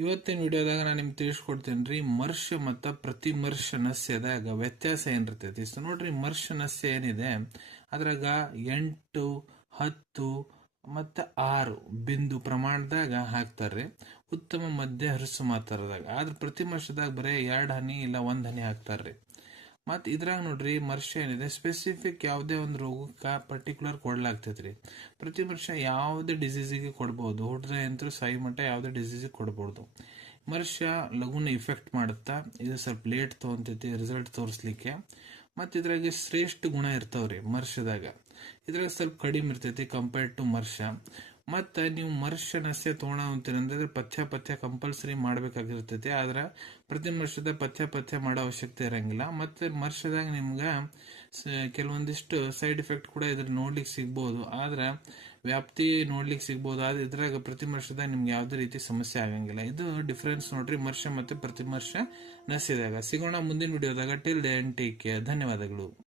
ಇವತ್ತಿನ ವಿಡಿಯೋದಾಗ ನಾನು ನಿಮ್ಗೆ ತಿಳಿಸ್ಕೊಡ್ತೀನಿ ರೀ ಮರ್ಷ ಮತ್ತು ಪ್ರತಿಮರ್ಷ ನಸ್ಯದಾಗ ವ್ಯತ್ಯಾಸ ಏನಿರ್ತೈತಿ. ಸೊ ನೋಡ್ರಿ, ಮರ್ಷ ನಸ್ಯ ಏನಿದೆ ಅದ್ರಾಗ 8, 10 ಮತ್ತು 6 ಬಿಂದು ಪ್ರಮಾಣದಾಗ ಹಾಕ್ತಾರ್ರಿ, ಉತ್ತಮ ಮಧ್ಯ ಹರಸು ಮಾತಾರದಾಗ. ಆದ್ರೆ ಪ್ರತಿಮರ್ಷದಾಗ ಬರೀ 2 ಹನಿ ಇಲ್ಲ 1 ಹನಿ ಹಾಕ್ತಾರ್ರಿ. ಮತ್ತು ಇದ್ರಾಗ ನೋಡ್ರಿ, ಮರ್ಷ ಏನಿದೆ ಸ್ಪೆಸಿಫಿಕ್ ಯಾವುದೇ ಒಂದು ರೋಗಕ್ಕೆ ಪರ್ಟಿಕ್ಯುಲರ್ ಕೊಡ್ಲಾಗ್ತೈತ್ರಿ. ಪ್ರತಿ ವರ್ಷ ಯಾವುದೇ ಡಿಸೀಸಿಗೆ ಕೊಡ್ಬೋದು, ಹುಟ್ಟದ ಯಂತ್ರ ಸಾಯಿ ಮಟ್ಟ ಯಾವುದೇ ಡಿಸೀಸಿಗೆ ಕೊಡ್ಬೋದು. ಮರ್ಷ ಲಘುನ ಇಫೆಕ್ಟ್ ಮಾಡುತ್ತಾ, ಇದು ಸ್ವಲ್ಪ ಲೇಟ್ ತೊಗೊಂತೈತಿ ರಿಸಲ್ಟ್ ತೋರಿಸ್ಲಿಕ್ಕೆ. ಮತ್ತು ಇದ್ರಾಗೆ ಶ್ರೇಷ್ಠ ಗುಣ ಇರ್ತಾವ್ರಿ ಮರ್ಷದಾಗ. ಇದ್ರಾಗ ಸ್ವಲ್ಪ ಕಡಿಮೆ ಇರ್ತೈತಿ ಕಂಪೇರ್ಡ್ ಟು ಮರ್ಷ. ಮತ್ತು ನೀವು ಮರ್ಷ ನಸ್ಯ ತೊಗೊಳಂತೀರಂದ್ರೆ ಪಥ್ಯ ಕಂಪಲ್ಸರಿ ಮಾಡ್ಬೇಕಾಗಿರ್ತೈತಿ. ಆದ್ರೆ ಪ್ರತಿ ವರ್ಷದ ಪಥ್ಯ ಮಾಡೋ ಅವಶ್ಯಕತೆ ಇರಂಗಿಲ್ಲ. ಮತ್ತು ಮರ್ಷದಾಗ ನಿಮ್ಗೆ ಕೆಲವೊಂದಿಷ್ಟು ಸೈಡ್ ಎಫೆಕ್ಟ್ ಕೂಡ ಇದ್ರ ನೋಡ್ಲಿಕ್ಕೆ ಸಿಗ್ಬೋದು, ಆದ್ರೆ ವ್ಯಾಪ್ತಿ ನೋಡ್ಲಿಕ್ಕೆ ಸಿಗ್ಬೋದು. ಆದ್ರೆ ಇದ್ರಾಗ ಪ್ರತಿ ವರ್ಷದಾಗ ನಿಮ್ಗೆ ಯಾವುದೇ ರೀತಿ ಸಮಸ್ಯೆ ಆಗಂಗಿಲ್ಲ. ಇದು ಡಿಫ್ರೆನ್ಸ್ ನೋಡ್ರಿ ಮರ್ಷ ಮತ್ತು ಪ್ರತಿಮರ್ಷ ನಸ್ಯದಾಗ. ಸಿಗೋಣ ಮುಂದಿನ ವಿಡಿಯೋದಾಗ. Till then take care. ಧನ್ಯವಾದಗಳು.